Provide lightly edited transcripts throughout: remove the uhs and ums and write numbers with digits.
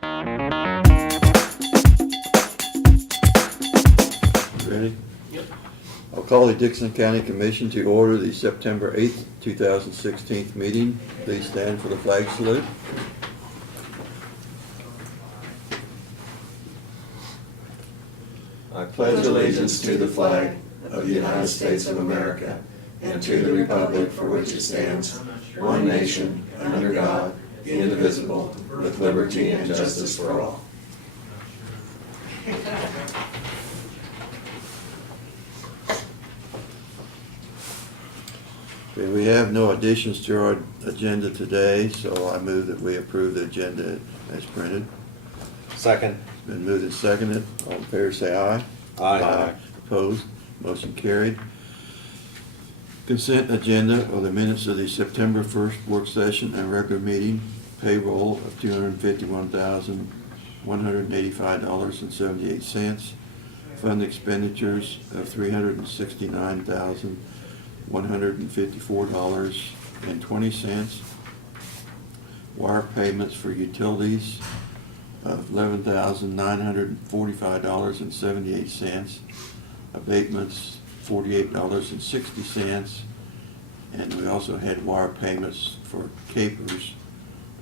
Ready? Yep. I'll call the Dixon County Commission to order the September 8th, 2016 meeting. Please stand for the flag salute. I pledge allegiance to the flag of the United States of America and to the republic for which it stands, one nation, under God, indivisible, with liberty and justice for all. Okay, we have no additions to our agenda today, so I move that we approve the agenda as printed. Second. Been moved and seconded. All in favor say aye. Aye. Opposed? Motion carried. Consent agenda are the minutes of the September 1st work session and regular meeting. Payroll of $251,185.78. Fund expenditures of $369,154.20. Wire payments for utilities of $11,945.78. Abatements $48.60, and we also had wire payments for capers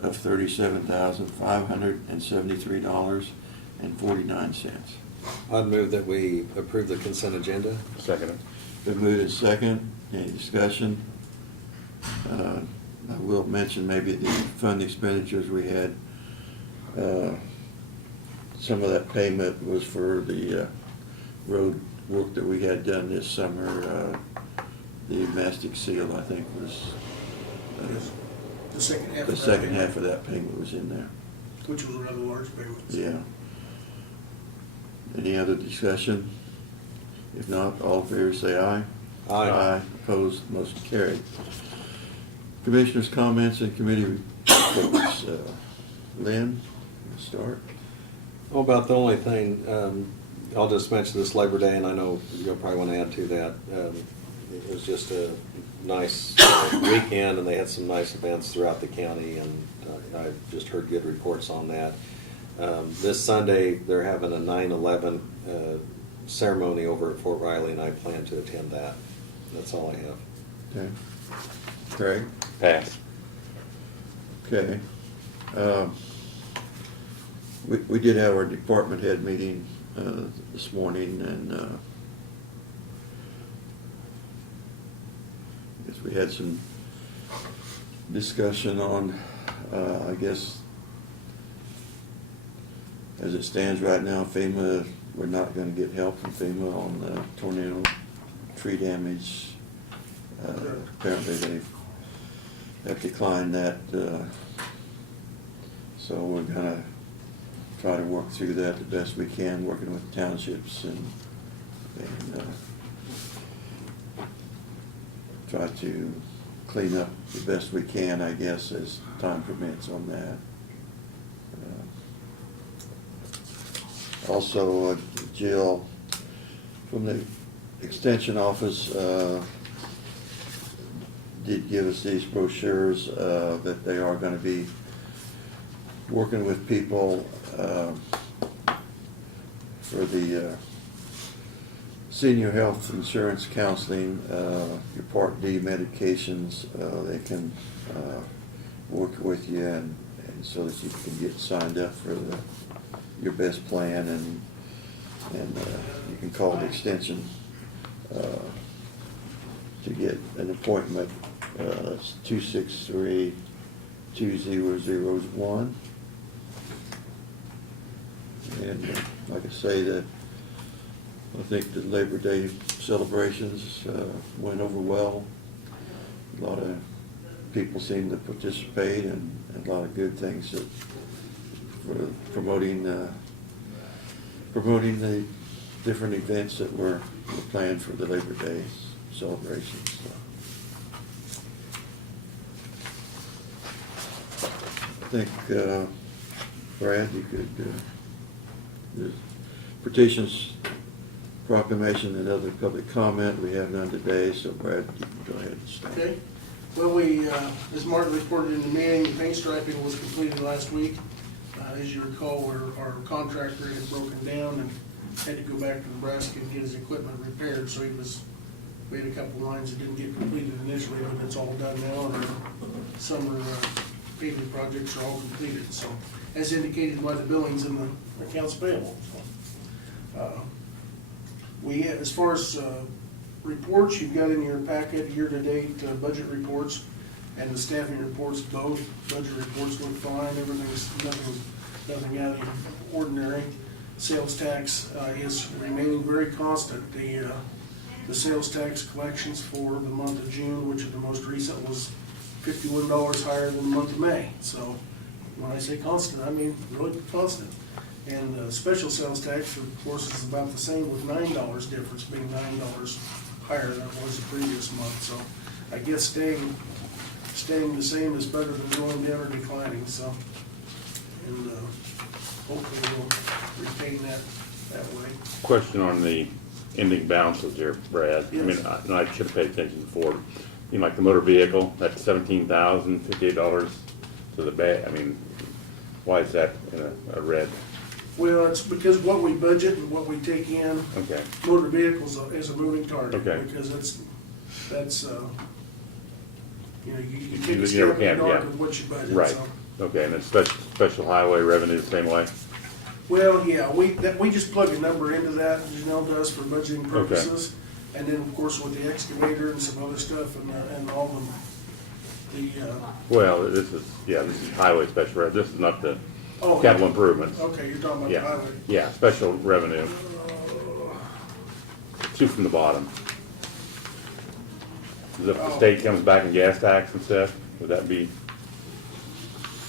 of $37,573.49. I'd move that we approve the consent agenda. Second. Been moved and second. Any discussion? I will mention maybe the fund expenditures we had. Some of that payment was for the road work that we had done this summer. The mastic seal, I think, was The second half. the second half of that payment was in there. Which was a rather large payment. Yeah. Any other discussion? If not, all in favor say aye. Aye. Opposed, motion carried. Commissioners' comments and committee reports. Lynn, you start. Oh, about the only thing, I'll just mention this Labor Day, and I know you'll probably want to add to that. It was just a nice weekend, and they had some nice events throughout the county, and I've just heard good reports on that. This Sunday, they're having a 9/11 ceremony over at Fort Riley, and I plan to attend that. That's all I have. Okay. Craig? Pass. Okay. We did have our department head meeting this morning, and I guess we had some discussion on, I guess, as it stands right now, FEMA, we're not going to get help from FEMA on the tornado tree damage. Apparently they have declined that, so we're going to try to work through that the best we can, working with townships and try to clean up the best we can, I guess, as time permits on that. Also, Jill from the Extension Office did give us these brochures that they are going to be working with people for the senior health insurance counseling, your Part D medications. They can work with you and so that you can get signed up for your best plan, and you can call the extension to get an appointment. It's 263-2001. And like I say, I think the Labor Day celebrations went over well. A lot of people seem to participate, and a lot of good things for promoting the different events that were planned for the Labor Day celebrations. So I think, Brad, you could, the petitions, proclamation, and other public comment, we have none today, so Brad, you can go ahead and start. Okay. Well, as Martin reported in the meeting, the paint striping was completed last week. As you recall, our contractor had broken down and had to go back to Nebraska and get his equipment repaired, so we had a couple lines that didn't get completed initially, but it's all done now, and our summer paving projects are all completed, so, as indicated by the billings in the accounts payable. We, as far as reports, you've got in your packet year-to-date budget reports and the staffing reports, both budget reports look fine, everything's, nothing out of the ordinary. Sales tax is remaining very constant. The sales tax collections for the month of June, which is the most recent, was $51 higher than the month of May. So when I say constant, I mean really constant. And special sales tax, of course, is about the same, with $9 difference, being $9 higher than it was the previous month. So I guess staying the same is better than going down or declining. So, and hopefully we'll retain that way. Question on the ending balances here, Brad. Yes. I mean, I should have paid attention before. You know, like the motor vehicle, that's $17,058 to the back. I mean, why is that in a red? Well, it's because what we budget and what we take in, Okay. motor vehicles is a moving target. Okay. Because that's you know, you take You a never step in the can, dark yeah. with what you budget. Right. So. Okay, and then special highway revenue the same way? Well, yeah, we just plug a number into that, Janelle does, for budgeting purposes. And then, of course, with the excavator and some other stuff and all the Well, this is highway special revenue. This is not the oh, capital improvements. okay, you're talking about the Yeah, highway. yeah, special revenue. Two from the bottom. If the state comes back in gas tax and stuff, would that be?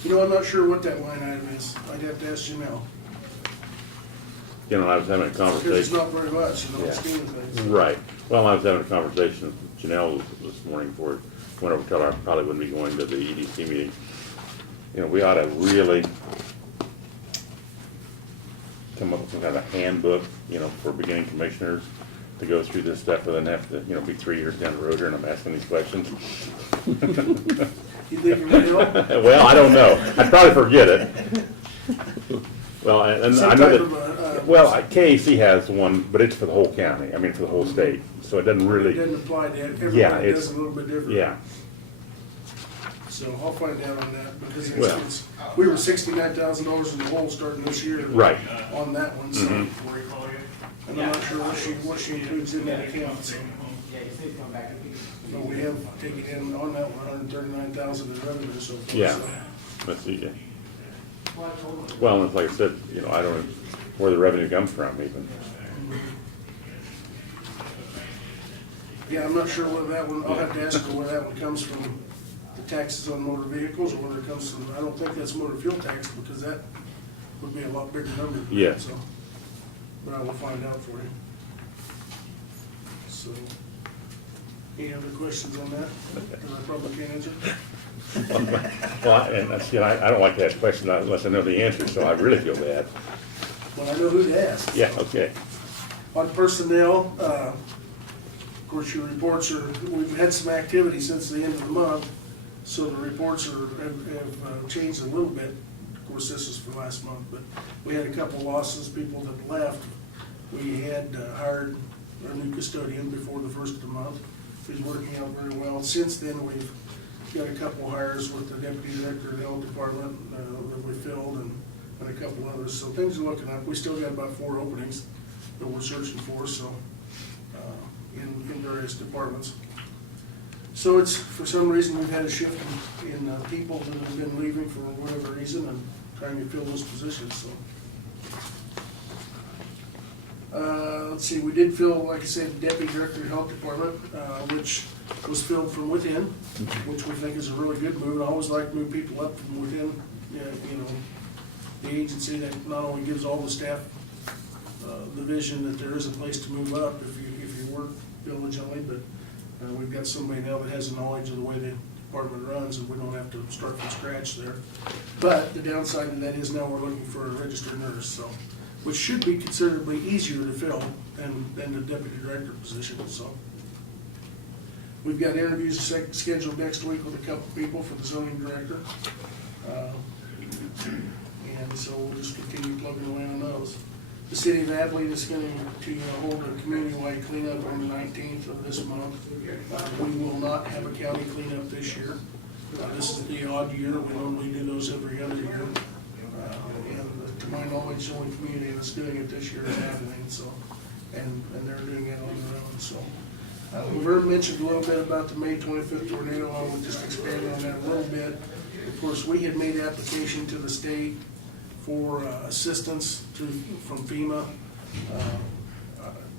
You know, I'm not sure what that line item is. I'd have to ask Janelle. You know, I was having a Because it's conversation. not very much, in the Yeah. scheme of things. Right. Well, I was having a conversation with Janelle this morning before I went over to tell her I probably wouldn't be going to the EDC meeting. You know, we ought to really come up with some kind of handbook, you know, for beginning commissioners to go through this stuff, and then have to, you know, be 3 years down the road here and I'm asking these questions. You think it would help? Well, I don't know. I'd probably forget it. Well, and Some I know type that, of, well, KAC has one, but it's for the whole county, I mean, for the whole state, so it doesn't It really, doesn't apply to everybody. Yeah, It it's- does a little bit different. yeah. So I'll find out on that, because Well. we were $69,000 in the hole starting this year. Right. On that one, so. Mhm. And I'm not sure what she includes in that account, so. But we have taken in on that one $139,000 in revenue so far. Yeah. So. Let's see, yeah. Well, and it's like I said, you know, I don't know where the revenue comes from even. Yeah, I'm not sure whether that one, I'll have to ask her where that one comes from, the taxes on motor vehicles, or whether it comes from, I don't think that's motor fuel tax, because that would be a lot bigger number. Yeah. So, but I will find out for you. So, any other questions on that, that I probably can't answer? Well, and that's, you know, I don't like to ask questions unless I know the answer, so I really feel bad. Well, I know who to ask. Yeah, okay. On personnel, of course, your reports are, we've had some activity since the end of the month, so the reports have changed a little bit. Of course, this is for last month, but we had a couple losses, people that left. We had hired our new custodian before the first of the month. He's working out very well. Since then, we've got a couple hires with the deputy director of the health department that we filled, and a couple others. So things are looking up. We still got about 4 openings that we're searching for, so, in various departments. So it's, for some reason, we've had a shift in people that have been leaving for whatever reason and trying to fill those positions, so. Let's see, we did fill, like I said, deputy director of health department, which was filled from within, which we think is a really good move. I always like to move people up from within, you know, the agency that not only gives all the staff the vision that there is a place to move up if you work diligently, but we've got somebody now that has a knowledge of the way the department runs, and we don't have to start from scratch there. But the downside of that is now we're looking for a registered nurse, so, which should be considerably easier to fill than the deputy director position, so. We've got interviews scheduled next week with a couple people for the zoning director. And and so we'll just continue plugging away on those. The city of Abilene is going to hold a community-wide cleanup on the 19th of this month. We will not have a county cleanup this year. This is the odd year. We normally do those every other year. And to my knowledge, the only community that's doing it this year is Abilene, so, and they're doing it on their own, so. We've already mentioned a little bit about the May 25th tornado. I will just expand on that a little bit. Of course, we had made application to the state for assistance from FEMA.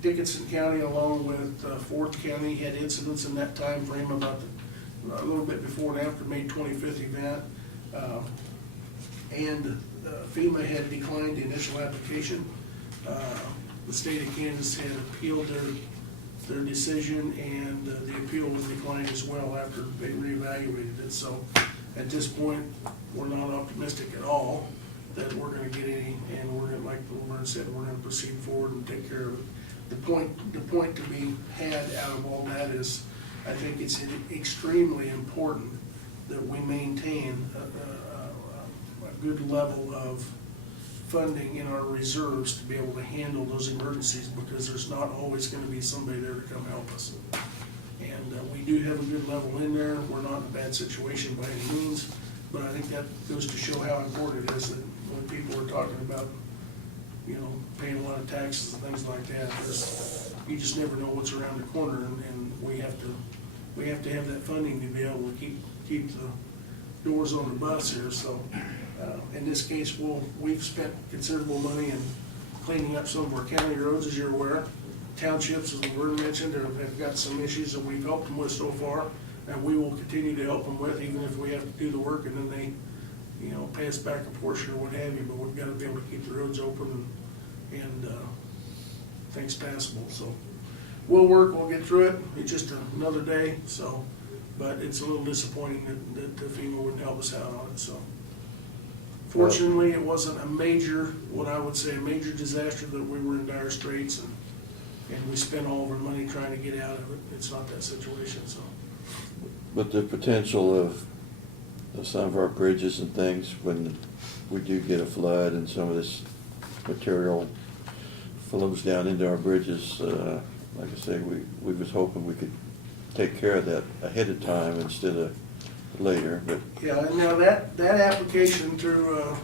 Dickinson County, along with Ford County, had incidents in that time frame about a little bit before and after May 25th event. And FEMA had declined the initial application. The state of Kansas had appealed their decision, and the appeal was declined as well after they reevaluated it. So at this point, we're not optimistic at all that we're gonna get any, and we're gonna, like the Lord said, we're gonna proceed forward and take care of it. The point to be had out of all that is, I think it's extremely important that we maintain a good level of funding in our reserves to be able to handle those emergencies, because there's not always gonna be somebody there to come help us. And we do have a good level in there. We're not in a bad situation by any means, but I think that goes to show how important it is that when people are talking about, you know, paying a lot of taxes and things like that, you just never know what's around the corner, and we have to have that funding to be able to keep the doors on the bus here. So in this case, we've spent considerable money in cleaning up some of our county roads, as you're aware. Townships, as Laverne mentioned, have got some issues that we've helped them with so far, and we will continue to help them with, even if we have to do the work and then they, you know, pay us back a portion or what have you. But we've got to be able to keep the roads open and things passable. So we'll get through it. It's just another day. So, but it's a little disappointing that FEMA wouldn't help us out on it. So. Fortunately, it wasn't a major, what I would say, a major disaster that we were in dire straits and we spent all of our money trying to get out of it. It's not that situation, so. But the potential of some of our bridges and things, when we do get a flood and some of this material flows down into our bridges, like I say, we was hoping we could take care of that ahead of time instead of later, but. Yeah, and now that application through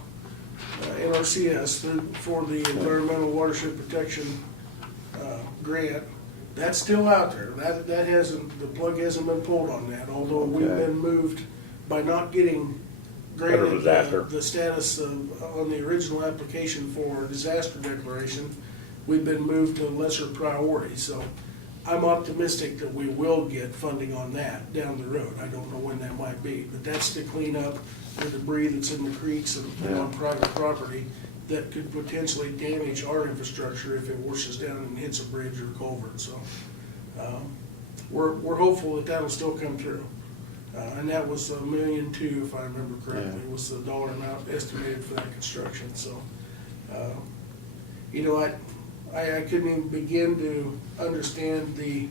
NRCS for the Environmental Watershed Protection grant, that's still out there. That hasn't, the plug hasn't been pulled on that, although we've been moved by not getting granted the status on the original application for disaster declaration. We've been moved to lesser priority, so I'm optimistic that we will get funding on that down the road. I don't know when that might be, but that's to clean up the debris that's in the creeks and on private property that could potentially damage our infrastructure if it washes down and hits a bridge or a culvert. So we're hopeful that that'll still come through. And that was $1.2 million, if I remember correctly, was the dollar amount estimated for that construction. So, you know, I couldn't even begin to understand the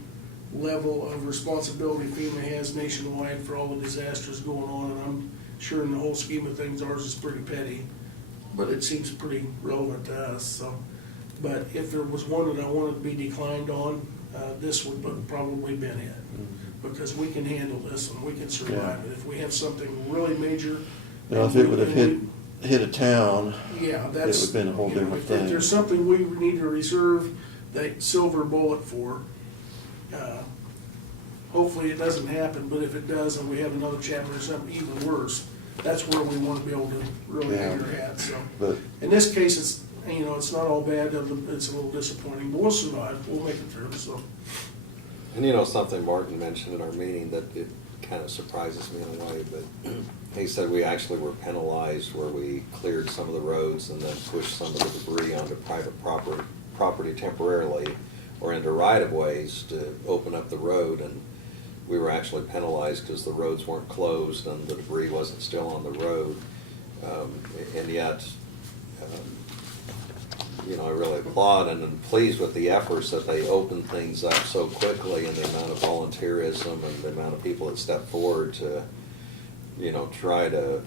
level of responsibility FEMA has nationwide for all the disasters going on, and I'm sure in the whole scheme of things, ours is pretty petty, but it seems pretty relevant to us. So, but if there was one that I wanted to be declined on, this would probably been it, because we can handle this and we can survive it. If we have something really major, Now, if it would have hit a town, yeah, it would have been a whole different thing. If there's something we need to reserve that silver bullet for, hopefully it doesn't happen, but if it does and we have another chapter or something even worse, that's where we want to be able to really hang our hat. So, But in this case, it's, you know, it's not all bad. It's a little disappointing, but we'll survive. We'll make it through. So. And you know, something Martin mentioned in our meeting that it kind of surprises me in a way, but he said we actually were penalized where we cleared some of the roads and then pushed some of the debris onto private property temporarily or into right-of-ways to open up the road, and we were actually penalized because the roads weren't closed and the debris wasn't still on the road. And yet, you know, I really applaud and am pleased with the efforts that they opened things up so quickly, and the amount of volunteerism and the amount of people that stepped forward to, you know, try to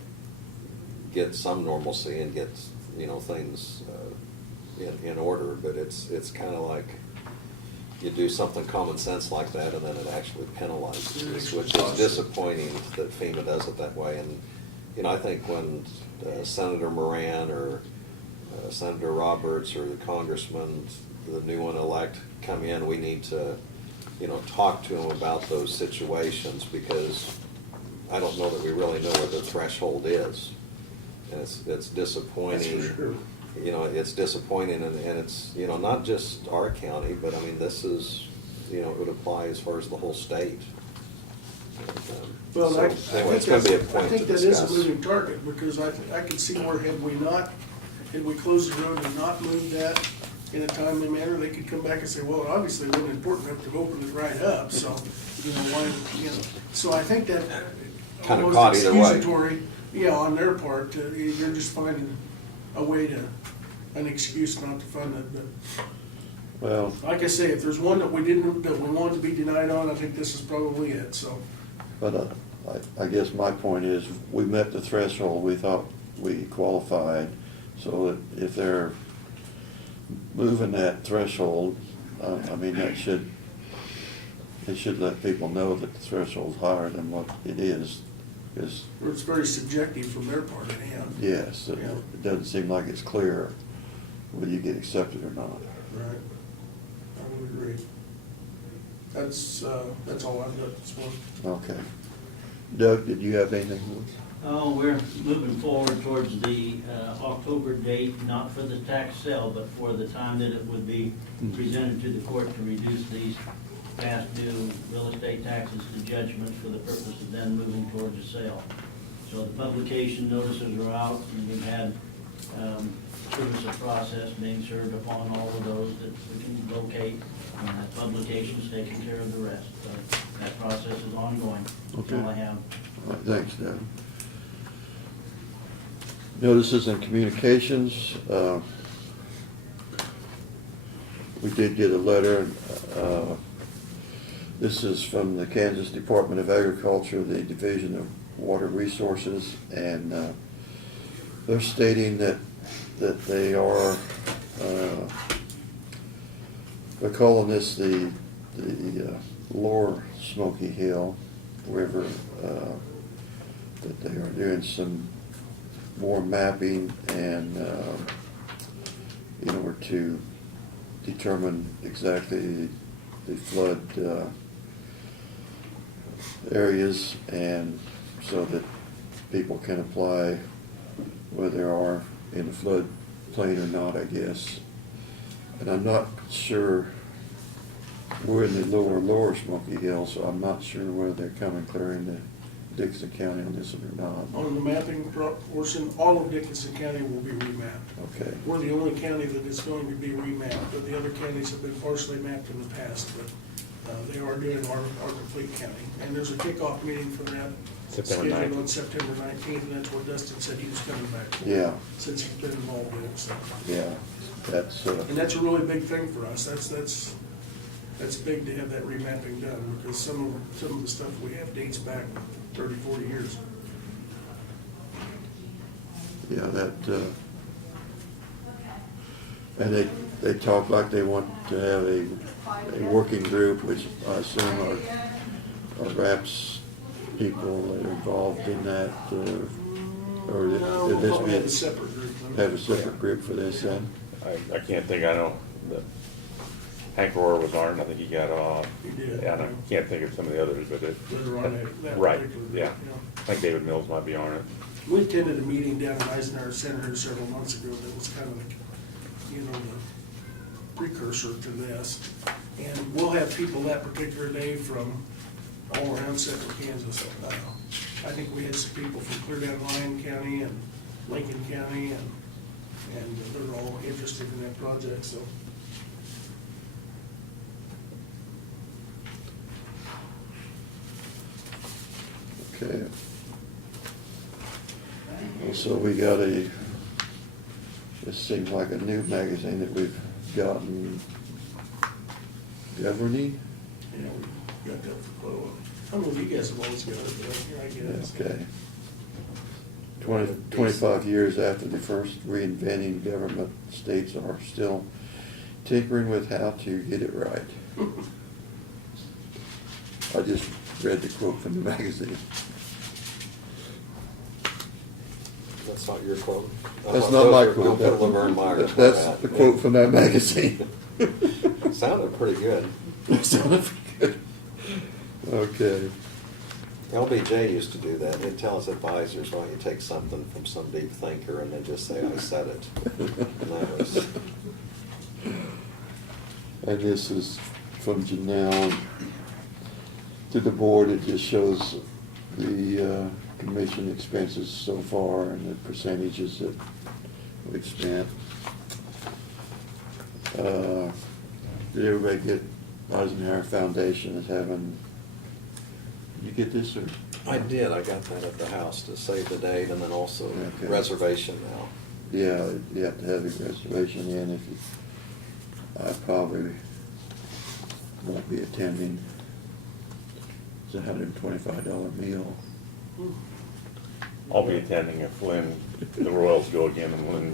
get some normalcy and get, things in order, but it's kind of like you do something common sense like that and then it actually penalizes us, which is disappointing that FEMA does it that way. And, I think when Senator Moran or Senator Roberts or the congressman, the new one elect, come in, we need to, talk to them about those situations, because I don't know that we really know what the threshold is. And it's disappointing. That's for sure. It's disappointing, and it's, not just our county, but I mean, this is, it would apply as far as the whole state. Well, So, anyway, it's gonna be a I point think to that is a discuss. moving target, because I could see where had we closed the road and not moved that in a timely manner, they could come back and say, well, it obviously wasn't important enough to open it right up, so, why. So I think that Kinda almost caught either way. excusatory, on their part, you're just finding a way an excuse not to fund it, but Well, like I say, if there's one that we wanted to be denied on, I think this is probably it, so. but I guess my point is, we met the threshold, we thought we qualified, so that if they're moving that threshold, I mean, it should let people know that the threshold's higher than what it is, because, It's very subjective from their part, and. yes, it Yeah. doesn't seem like it's clear whether you get accepted or not. Right. I would agree. That's all I've got this one. Okay. Doug, did you have anything? Oh, we're moving forward towards the October date, not for the tax sale, but for the time that it would be presented to the court to reduce these past due real estate taxes to judgment for the purpose of then moving towards a sale. So the publication notices are out, and we've had service of process being served upon all of those that we can locate, and that publication's taking care of the rest. So that process is ongoing. That's all I have. All right, thanks, Doug. Notices and communications, we did get a letter, this is from the Kansas Department of Agriculture, the Division of Water Resources, and they're stating that they are, they're calling this the Lower Smoky Hill River, that they are doing some more mapping and in order to determine exactly the flood areas, and so that people can apply whether they are in the flood plain or not, I guess. And I'm not sure, we're in the lower Smoky Hill, so I'm not sure whether they're coming clear into Dickinson County on this one or not. On the mapping portion, all of Dickinson County will be remapped. Okay. We're the only county that is going to be remapped, but the other counties have been partially mapped in the past, but they are doing our complete county. And there's a kickoff meeting for that September scheduled 9th. on September 19th, and that's what Dustin said he was coming back for. Yeah. Since he's been involved in it, so. Yeah, that's, And that's a really big thing for us. That's big to have that remapping done, because some of the stuff we have dates back 30, 40 years. yeah, that, and they talk like they want to have a working group, which I assume are RAPS people that are involved in that, or No, did we'll this probably be, have a separate group. have a separate group for this then? I can't think, I know that Hank Rohr was on it, I think he got off. He did. And I can't think of some of the others, but it. That are on that Right, particular group, yeah. I think David Mills might be on it. We attended a meeting down in Eisenhower Center several months ago that was kind of like, the precursor to this. And we'll have people that particular day from all around central Kansas. I think we had some people from clear down Lyon County and Lincoln County, and they're all interested in that project, so. Okay. Also, we got this seems like a new magazine that we've gotten, Governing. Yeah, we got that for quite a while. I don't know if you guys have always got it, but here I get it. Okay. 25 years after the first reinventing government, states are still tinkering with how to get it right. I just read the quote from the magazine. That's not your quote? That's not my quote. Don't put Laverne Myers. That's the quote from that magazine. Sounded pretty good. Sounded pretty good. Okay. LBJ used to do that. He'd tell his advisors, why don't you take something from some deep thinker and then just say, I said it. And that was, And this is from Janelle to the board. It just shows the commission expenses so far and the percentages that we've spent. Did everybody get Eisenhower Foundation is having, did you get this or? I did. I got that at the house to save the date and then also Okay. reservation now. Yeah, you have to have your reservation in if you, I probably won't be attending. It's a $125 meal. I'll be attending if Lynn, the Royals go again and Lynn.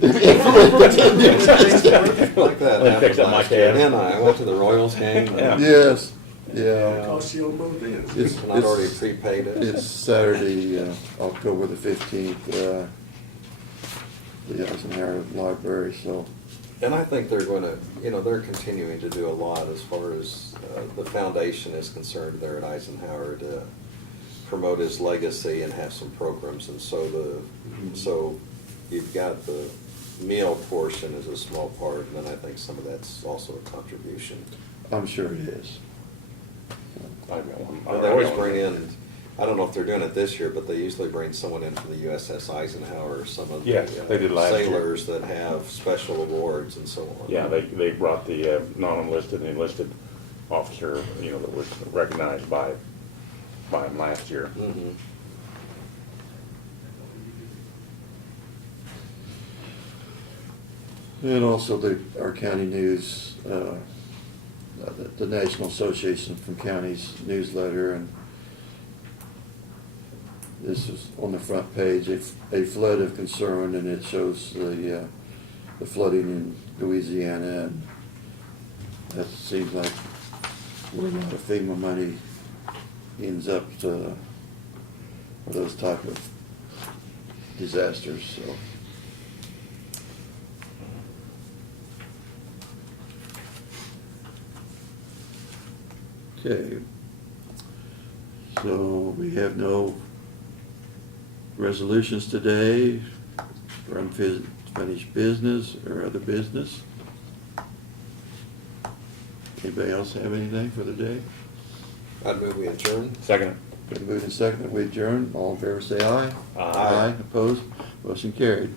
Like that Lynn happened picks up my last year. tab. And I went to the Royals game. Yeah. Yes, yeah. Cost you on both ends. It's- And I'd already prepaid it. It's Saturday, October the 15th, the Eisenhower Library, so, And I think they're going to, they're continuing to do a lot as far as the foundation is concerned there at Eisenhower to promote his legacy and have some programs. And so so you've got the meal portion is a small part, and then I think some of that's also a contribution. I'm sure it is. I've got one. And they always bring in, I don't know if they're doing it this year, but they usually bring someone in from the USS Eisenhower, some of the Yeah, they did last year. sailors that have special awards and so on. Yeah, they brought the non-enlisted and enlisted officer, that was recognized by him last year. Mhm. And also our county news, the National Association from Counties newsletter, and this is on the front page, a flood of concern, and it shows the flooding in Louisiana, and that seems like where a lot of FEMA money ends up for those type of disasters, so. Okay, so we have no resolutions today for unfinished business or other business. Anybody else have anything for the day? I'd move we adjourn. Second. Been moved and seconded, we adjourn. All in favor say aye. Aye. Opposed? Motion carried.